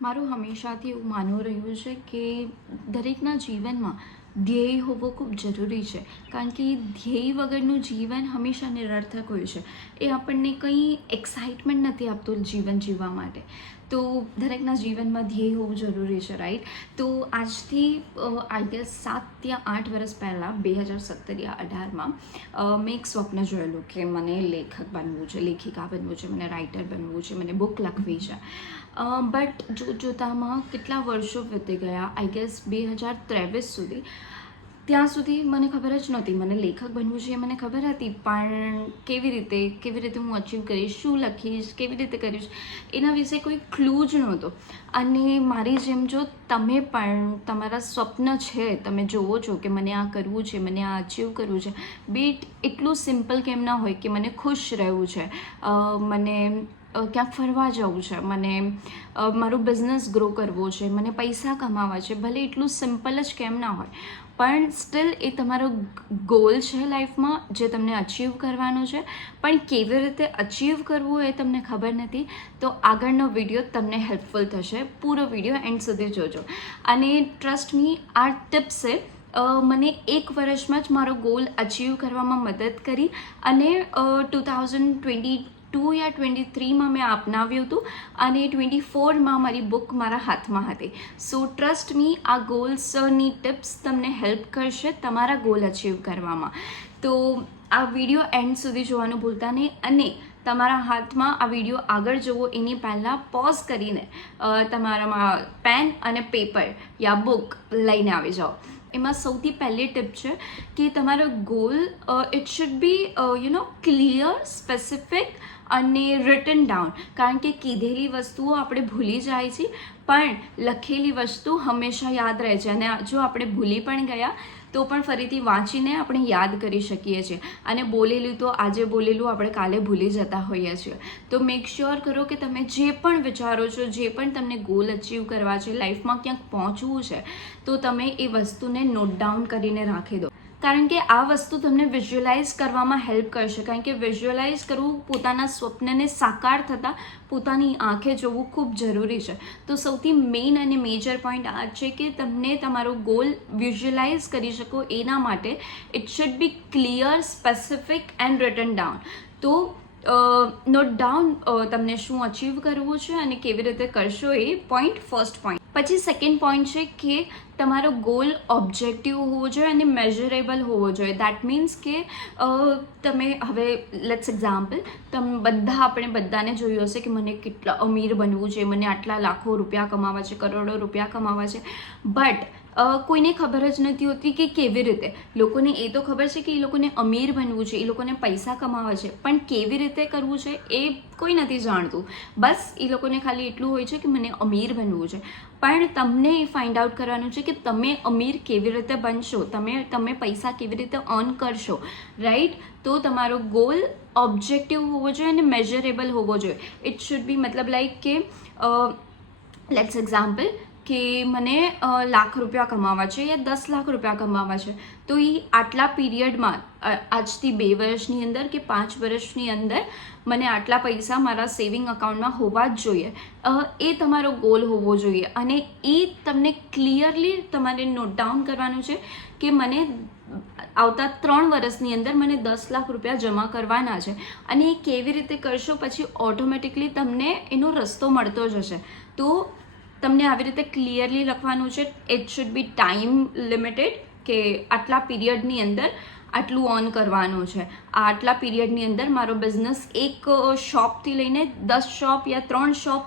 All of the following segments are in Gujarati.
મારું હંમેશાથી એવું માનવું રહ્યું છે કે દરેકના જીવનમાં ધ્યેય હોવો ખૂબ જરૂરી છે, કારણ કે ધ્યેય વગરનું જીવન હંમેશા નિરર્થક હોય છે. એ આપણને કંઈ એક્સાઇટમેન્ટ નથી આપતું જીવન જીવવા માટે. તો દરેકના જીવનમાં ધ્યેય હોવું જરૂરી છે, રાઈટ? તો આજથી આઈ ગેસ 7 યા 8 વર્ષ પહેલાં 2017 યા 18માં મેં એક સ્વપ્ન જોયેલું કે મને લેખક બનવું છે, લેખિકા બનવું છે, મને રાઇટર બનવું છે, મને બુક લખવી છે. બટ જોતામાં કેટલા વર્ષો વીતી ગયા, આઈ ગેસ 2023 સુધી. ત્યાં સુધી મને ખબર જ નહોતી મને લેખક બનવું છે, એ મને ખબર હતી, પણ કેવી રીતે હું અચીવ કરીશ, શું લખીશ, કેવી રીતે કરીશ, એના વિશે કોઈ ક્લૂ જ નહોતો. અને મારી જેમ જો તમે પણ તમારા સ્વપ્ન છે, તમે જોવો છો કે મને આ કરવું છે, મને આ અચીવ કરવું છે, બીટ એટલું સિમ્પલ કેમ ના હોય કે મને ખુશ રહેવું છે, મને ક્યાંક ફરવા જવું છે, મને મારું બિઝનેસ ગ્રો કરવો છે, મને પૈસા કમાવા છે, ભલે એટલું સિમ્પલ જ કેમ ના હોય, પણ સ્ટીલ એ તમારો ગોલ છે લાઈફમાં જે તમને અચીવ કરવાનો છે. પણ કેવી રીતે અચીવ કરવું એ તમને ખબર નથી, તો આગળનો વિડીયો તમને હેલ્પફુલ થશે. પૂરો વિડીયો એન્ડ સુધી જોજો. અને ટ્રસ્ટ મી, આ ટિપ્સે મને 1 વર્ષમાં જ મારો ગોલ અચીવ કરવામાં મદદ કરી. અને 2022 યા 23માં મેં અપનાવ્યું હતું, અને 24માં મારી બુક મારા હાથમાં હતી. સો ટ્રસ્ટ મી, આ ગોલ્સની ટિપ્સ તમને હેલ્પ કરશે તમારા ગોલ અચીવ કરવામાં. તો આ વિડીયો એન્ડ સુધી જોવાનું ભૂલતા નહીં. અને તમારા હાથમાં આ વિડીયો આગળ જવો એની પહેલાં પોઝ કરીને તમારામાં પેન અને પેપર યા બુક લઈને આવી જાઓ. એમાં સૌથી પહેલી ટિપ છે કે તમારો goal it should be clear, specific અને રિટન ડાઉન. કારણ કે કીધેલી વસ્તુઓ આપણે ભૂલી જાય છે, પણ લખેલી વસ્તુ હંમેશા યાદ રહે છે. અને જો આપણે ભૂલી પણ ગયા તો પણ ફરીથી વાંચીને આપણે યાદ કરી શકીએ છીએ. અને બોલેલું તો આજે બોલેલું આપણે કાલે ભૂલી જતા હોઈએ છીએ. તો મેક શ્યોર કરો કે તમે જે પણ વિચારો છો, જે પણ તમને ગોલ અચીવ કરવા છે, લાઈફમાં ક્યાંક પહોંચવું છે, તો તમે એ વસ્તુને નોટ ડાઉન કરીને રાખી દો. કારણ કે આ વસ્તુ તમને વિઝ્યુઅલાઇઝ કરવામાં હેલ્પ કરશે. કારણ કે વિઝ્યુઅલાઇઝ કરવું, પોતાના સ્વપ્નને સાકાર થતાં પોતાની આંખે જોવું ખૂબ જરૂરી છે. તો સૌથી મેઇન અને મેજર પોઈન્ટ આ છે કે તમને તમારો ગોલ વિઝ્યુઅલાઇઝ કરી શકો એના માટે it should be clear, specific and return down. તો નોટ ડાઉન તમને શું અચીવ કરવું છે અને કેવી રીતે કરશો, એ પોઈન્ટ ફર્સ્ટ પોઈન્ટ. પછી સેકન્ડ પોઈન્ટ છે કે તમારો ગોલ ઓબ્જેક્ટિવ હોવો જોઈએ અને મેઝરેબલ હોવો જોઈએ. દેટ મીન્સ કે તમે હવે લેટ્સ એક્ઝામ્પલ, આપણે બધાને જોયું હશે કે મને કેટલા અમીર બનવું છે, મને આટલા લાખો રૂપિયા કમાવા છે, કરોડો રૂપિયા કમાવા છે. બટ કોઈને ખબર જ નથી હોતી કે કેવી રીતે. લોકોને એ તો ખબર છે કે એ લોકોને અમીર બનવું છે, એ લોકોને પૈસા કમાવા છે, પણ કેવી રીતે કરવું છે એ કોઈ નથી જાણતું. બસ એ લોકોને ખાલી એટલું હોય છે કે મને અમીર બનવું છે. પણ તમને એ ફાઇન્ડ આઉટ કરવાનું છે કે તમે અમીર કેવી રીતે બનશો, તમે પૈસા કેવી રીતે અર્ન કરશો, રાઈટ? તો તમારો ગોલ ઓબ્જેક્ટિવ હોવો જોઈએ અને મેઝરેબલ હોવો જોઈએ. ઇટ શુડ બી મતલબ લાઈક કે લેટ્સ એક્ઝામ્પલ કે મને લાખ રૂપિયા કમાવા છે યા 10 લાખ રૂપિયા કમાવા છે, તો એ આટલા પીરિયડમાં, આજથી 2 વર્ષની અંદર કે 5 વર્ષની અંદર મને આટલા પૈસા મારા સેવિંગ અકાઉન્ટમાં હોવા જ જોઈએ. એ તમારો ગોલ હોવો જોઈએ. અને એ તમને ક્લિયરલી તમારે નોટ ડાઉન કરવાનું છે કે મને આવતા 3 વર્ષની અંદર મને 10 લાખ રૂપિયા જમા કરવાના છે. અને એ કેવી રીતે કરશો, પછી ઓટોમેટિકલી તમને એનો રસ્તો મળતો જશે. તો તમને આવી રીતે ક્લિયરલી લખવાનું છે. It should be time limited, કે આટલા પીરિયડની અંદર આટલું ઓન કરવાનું છે. આટલા પીરિયડની અંદર મારો બિઝનેસ એક શોપથી લઈને 10 શોપ યા 3 શોપ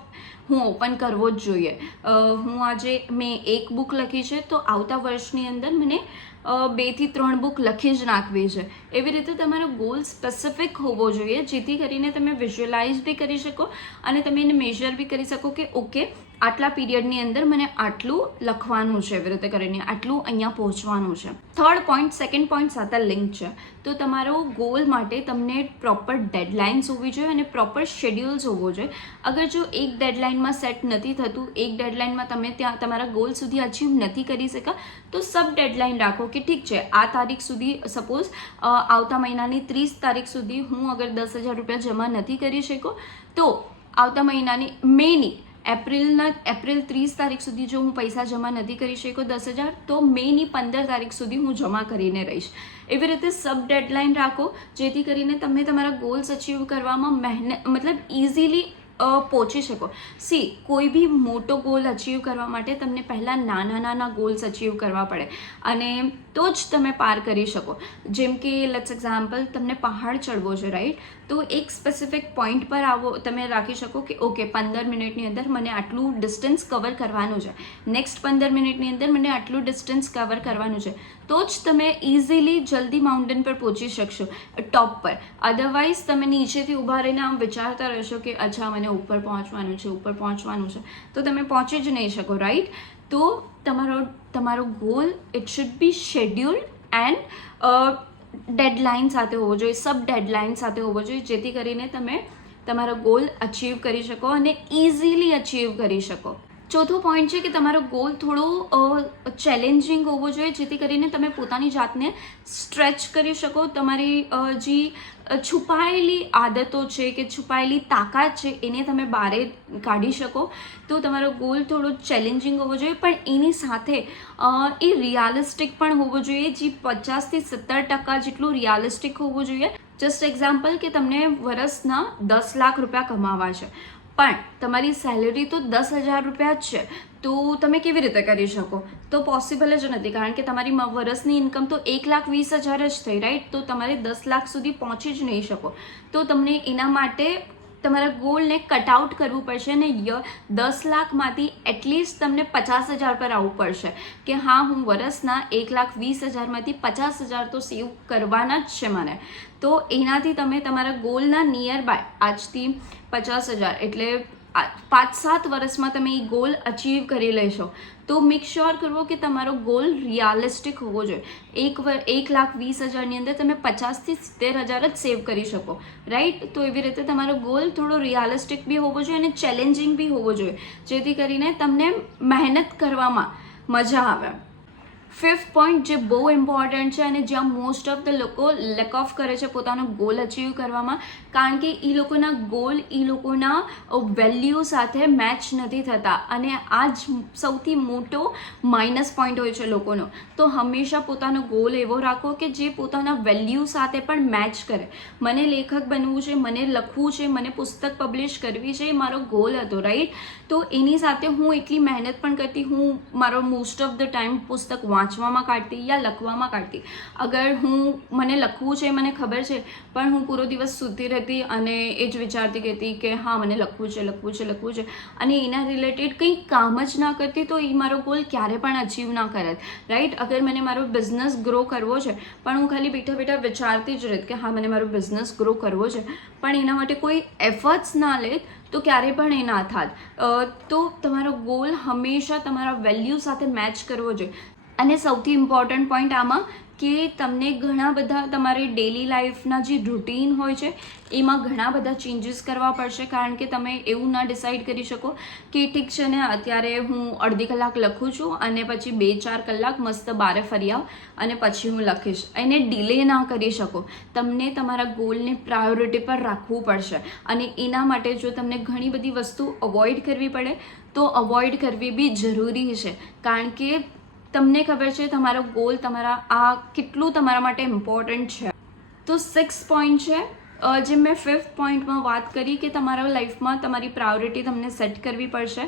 હું ઓપન કરવો જ જોઈએ. મેં 1 બુક લખી છે, તો આવતા વર્ષની અંદર મને 2 થી 3 બુક લખી જ નાખવી છે. એવી રીતે તમારો ગોલ સ્પેસિફિક હોવો જોઈએ, જેથી કરીને તમે વિઝ્યુઅલાઇઝ બી કરી શકો અને તમે એને મેઝર બી કરી શકો કે ઓકે, આટલા પીરિયડની અંદર મને આટલું લખવાનું છે, એવી રીતે કરીને આટલું અહીંયા પહોંચવાનું છે. થર્ડ પોઈન્ટ, સેકન્ડ પોઈન્ટ સાથે લિંક છે. તો તમારો ગોલ માટે તમને પ્રોપર ડેડલાઇન્સ હોવી જોઈએ અને પ્રોપર શેડ્યુલ્સ હોવો જોઈએ. અગર જો એક ડેડલાઇનમાં સેટ નથી થતું, એક ડેડલાઇનમાં તમે ત્યાં તમારા ગોલ સુધી અચીવ નથી કરી શકા, તો સબ ડેડલાઇન રાખો કે ઠીક છે, આ તારીખ સુધી, સપોઝ આવતા મહિનાની 30 તારીખ સુધી હું અગર 10,000 રૂપિયા જમા નથી કરી શકો, તો આવતા મહિનાની મેની એપ્રિલ 30 તારીખ સુધી જો હું પૈસા જમા નથી કરી શક્યો 10,000, તો મેની 15 તારીખ સુધી હું જમા કરીને રહીશ. એવી રીતે સબ ડેડલાઇન રાખો, જેથી કરીને તમે તમારા ગોલ્સ અચીવ કરવામાં મતલબ ઇઝીલી પહોંચી શકો. કોઈ બી મોટો ગોલ અચીવ કરવા માટે તમને પહેલાં નાના ગોલ્સ અચીવ કરવા પડે, અને તો જ તમે પાર કરી શકો. જેમ કે લેટ્સ એક્ઝામ્પલ, તમને પહાડ ચડવો છે, રાઈટ? તો એક સ્પેસિફિક પોઈન્ટ પર તમે રાખી શકો કે ઓકે 15 મિનિટની અંદર મને આટલું ડિસ્ટન્સ કવર કરવાનું છે, નેક્સ્ટ 15 મિનિટની અંદર મને આટલું ડિસ્ટન્સ કવર કરવાનું છે, તો જ તમે ઇઝીલી જલ્દી માઉન્ટેન પર પહોંચી શકશો, ટોપ પર. અધરવાઇઝ તમે નીચેથી ઊભા રહીને આમ વિચારતા રહેશો કે અચ્છા મને ઉપર પહોંચવાનું છે, તો તમે પહોંચી જ નહીં શકો, રાઈટ? તો તમારો goal it should be scheduled and deadline સાથે હોવો જોઈએ, સબ ડેડલાઇન સાથે હોવો જોઈએ, જેથી કરીને તમે તમારો ગોલ અચીવ કરી શકો અને ઇઝીલી અચીવ કરી શકો. ચોથો પોઈન્ટ છે કે તમારો ગોલ થોડો ચેલેન્જિંગ હોવો જોઈએ, જેથી કરીને તમે પોતાની જાતને સ્ટ્રેચ કરી શકો. તમારી જે છુપાયેલી આદતો છે કે છુપાયેલી તાકાત છે એને તમે બહાર કાઢી શકો. તો તમારો ગોલ થોડો ચેલેન્જિંગ હોવો જોઈએ, પણ એની સાથે એ રિયાલિસ્ટિક પણ હોવો જોઈએ, જે 50 થી 70% જેટલું રિયાલિસ્ટિક હોવું જોઈએ. જસ્ટ એક્ઝામ્પલ કે તમને વર્ષના 10 લાખ રૂપિયા કમાવા છે, પણ તમારી સેલેરી તો 10,000 રૂપિયા જ છે, તો તમે કેવી રીતે કરી શકો? તો પોસિબલ જ નથી, કારણ કે તમારી વર્ષની ઇન્કમ તો 1,20,000 જ થઈ, રાઈટ? તો તમારે 10 લાખ સુધી પહોંચી જ નહીં શકો. તો તમને એના માટે તમારા ગોલને કટ આઉટ કરવું પડશે, અને 10 લાખમાંથી એટલીસ્ટ તમને 50,000 પર આવવું પડશે કે હા, હું વર્ષના 1,20,000માંથી 50,000 તો સેવ કરવાના જ છે મને. તો એનાથી તમે તમારા ગોલના નિયર બાય આજથી 50,000 એટલે 5-7 વર્ષમાં તમે એ ગોલ અચીવ કરી લેશો. તો મેક શ્યોર કરવો કે તમારો ગોલ રિયાલિસ્ટિક હોવો જોઈએ. 1,20,000ની અંદર તમે 50,000 થી 70,000 જ સેવ કરી શકો, રાઈટ? તો એવી રીતે તમારો ગોલ થોડો રિયાલિસ્ટિક બી હોવો જોઈએ અને ચેલેન્જિંગ બી હોવો જોઈએ, જેથી કરીને તમને મહેનત કરવામાં મજા આવે. 5th પોઈન્ટ જે બહુ ઇમ્પોર્ટન્ટ છે અને જ્યાં મોસ્ટ ઓફ ધ લોકો લેક ઓફ કરે છે પોતાનો ગોલ અચીવ કરવામાં, કારણ કે એ લોકોના ગોલ એ લોકોના વેલ્યુ સાથે મેચ નથી થતા, અને આ જ સૌથી મોટો માઇનસ પોઈન્ટ હોય છે લોકોનો. તો હંમેશા પોતાનો ગોલ એવો રાખો કે જે પોતાના વેલ્યુ સાથે પણ મેચ કરે. મને લેખક બનવું છે, મને લખવું છે, મને પુસ્તક પબ્લિશ કરવી છે, એ મારો ગોલ હતો, રાઈટ? તો એની સાથે હું એટલી મહેનત પણ કરતી, હું મારો મોસ્ટ ઓફ ધ ટાઈમ પુસ્તક વાંચવામાં કાઢતી યા લખવામાં કાઢતી. અગર મને લખવું છે, મને ખબર છે, પણ હું પૂરો દિવસ સૂતી રહેતી અને એ જ વિચારતી કહેતી કે હા મને લખવું છે, અને એના રિલેટેડ કંઈ કામ જ ના કરતી, તો એ મારો ગોલ ક્યારે પણ અચીવ ના કરત, રાઈટ? અગર મને મારો બિઝનેસ ગ્રો કરવો છે, પણ હું ખાલી બેઠા વિચારતી જ રહેત કે હા મને મારો બિઝનેસ ગ્રો કરવો છે, પણ એના માટે કોઈ એફર્ટ્સ ના લેત, તો ક્યારે પણ એ ના થાત. તો તમારો ગોલ હંમેશા તમારા વેલ્યુ સાથે મેચ કરવો જોઈએ. અને સૌથી ઇમ્પોર્ટન્ટ પોઈન્ટ આમાં કે તમને ઘણા બધા તમારી ડેલી લાઈફના જે રૂટીન હોય છે એમાં ઘણા બધા ચેન્જીસ કરવા પડશે, કારણ કે તમે એવું ના ડિસાઇડ કરી શકો કે ઠીક છે ને અત્યારે હું અડધી કલાક લખું છું અને પછી 2-4 કલાક મસ્ત બારે ફરી આવ અને પછી હું લખીશ. એને ડિલે ના કરી શકો. તમને તમારા ગોલને પ્રાયોરિટી પર રાખવું પડશે, અને એના માટે જો તમને ઘણી બધી વસ્તુ અવોઇડ કરવી પડે તો અવોઇડ કરવી બી જરૂરી છે, કારણ કે તમને ખબર છે તમારો ગોલ આ કેટલું તમારા માટે ઇમ્પોર્ટન્ટ છે. તો 6th પોઈન્ટ છે જે મેં 5th પોઈન્ટમાં વાત કરી કે તમારા લાઈફમાં તમારી પ્રાયોરિટી તમને સેટ કરવી પડશે.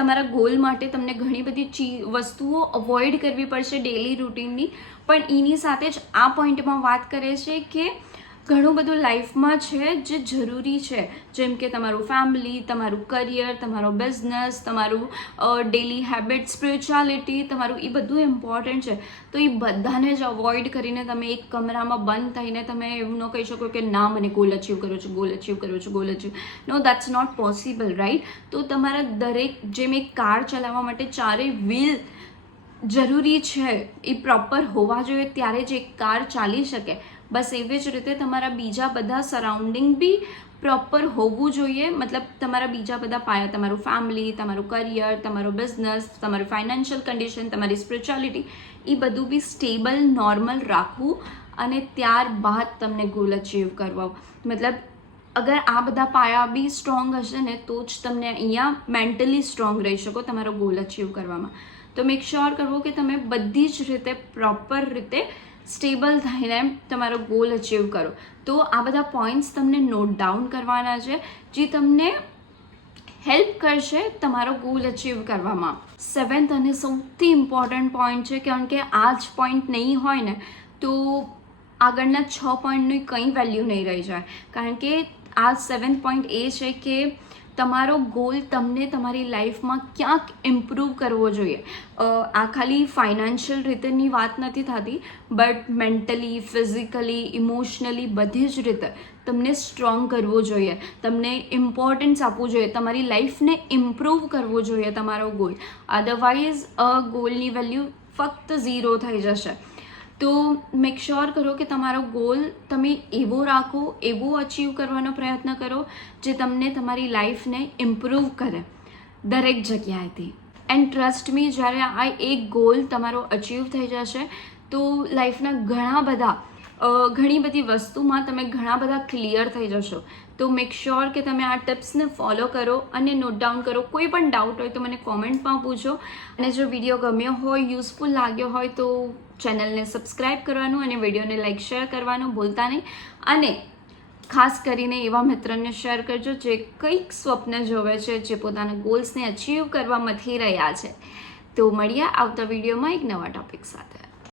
તમારા ગોલ માટે તમને ઘણી બધી વસ્તુઓ અવોઇડ કરવી પડશે ડેલી રૂટીનની, પણ એની સાથે જ આ પોઈન્ટમાં વાત કરે છે કે ઘણું બધું લાઈફમાં છે જે જરૂરી છે, જેમ કે તમારું ફેમિલી, તમારું કરિયર, તમારો બિઝનેસ, તમારું ડેલી હેબિટ, સ્પિરિચ્યુઆલિટી, તમારું એ બધું ઇમ્પોર્ટન્ટ છે. તો એ બધાને જ અવોઇડ કરીને તમે એક કમરામાં બંધ થઈને તમે એવું ન કહી શકો કે ના મને ગોલ અચીવ કરવો છે. નો, દેટ્સ નોટ પોસિબલ, રાઈટ? તો તમારા દરેક, જેમ એક કાર ચલાવવા માટે 4 વ્હીલ જરૂરી છે, એ પ્રોપર હોવા જોઈએ ત્યારે જ એક કાર ચાલી શકે. બસ એવી જ રીતે તમારા બીજા બધા સરાઉન્ડિંગ બી પ્રોપર હોવું જોઈએ, મતલબ તમારા બીજા બધા પાયા, તમારું ફેમિલી, તમારું કરિયર, તમારો બિઝનેસ, તમારું ફાઇનાન્શિયલ કન્ડિશન, તમારી સ્પિરિચ્યુઆલિટી, એ બધું બી સ્ટેબલ, નોર્મલ રાખવું, અને ત્યારબાદ તમને ગોલ અચીવ કરવા. મતલબ અગર આ બધા પાયા બી સ્ટ્રોંગ હશે ને તો જ તમને અહીંયા મેન્ટલી સ્ટ્રોંગ રહી શકો તમારો ગોલ અચીવ કરવામાં. તો મેક શ્યોર કરવો કે તમે બધી જ રીતે પ્રોપર રીતે સ્ટેબલ થઈને તમારો ગોલ અચીવ કરો. તો આ બધા પોઈન્ટ્સ તમને નોટ ડાઉન કરવાના છે જે તમને હેલ્પ કરશે તમારો ગોલ અચીવ કરવામાં. 7th અને સૌથી ઇમ્પોર્ટન્ટ પોઈન્ટ છે, કારણ કે આ જ પોઈન્ટ નહીં હોય ને તો આગળના 6 પોઈન્ટની કંઈ વેલ્યુ નહીં રહી જાય. કારણ કે આ 7th પોઈન્ટ એ છે કે તમારો ગોલ તમને તમારી લાઈફમાં ક્યાંક ઇમ્પ્રૂવ કરવો જોઈએ. આ ખાલી ફાઇનાન્શિયલ રીતેની વાત નથી થતી, બટ મેન્ટલી, ફિઝિકલી, ઇમોશનલી બધી જ રીતે તમને સ્ટ્રોંગ કરવો જોઈએ, તમને ઇમ્પોર્ટન્સ આપવું જોઈએ, તમારી લાઈફને ઇમ્પ્રૂવ કરવો જોઈએ તમારો ગોલ. અધરવાઇઝ ગોલની વેલ્યુ ફક્ત 0 થઈ જશે. તો મેક શ્યોર કરો કે તમારો ગોલ તમે એવો રાખો, એવો અચીવ કરવાનો પ્રયત્ન કરો જે તમને તમારી લાઈફને ઇમ્પ્રૂવ કરે દરેક જગ્યાએથી. એન્ડ ટ્રસ્ટ મી, જ્યારે આ એક ગોલ તમારો અચીવ થઈ જશે તો લાઈફના ઘણી બધી વસ્તુમાં તમે ઘણા બધા ક્લિયર થઈ જશો. તો મેક શ્યોર કે તમે આ ટિપ્સને ફોલો કરો અને નોટ ડાઉન કરો. કોઈ પણ ડાઉટ હોય તો મને કોમેન્ટમાં પૂછો. અને જો વિડીયો ગમ્યો હોય, યુઝફુલ લાગ્યો હોય તો ચેનલને સબસ્ક્રાઈબ કરવાનું અને વિડીયોને લાઈક શેર કરવાનું ભૂલતા નહીં. અને ખાસ કરીને એવા મિત્રને શેર કરજો જે કંઈક સ્વપ્ન જોવે છે, જે પોતાના ગોલ્સને અચીવ કરવા મથી રહ્યા છે. તો મળીએ આવતા વિડીયોમાં એક નવા ટોપિક સાથે.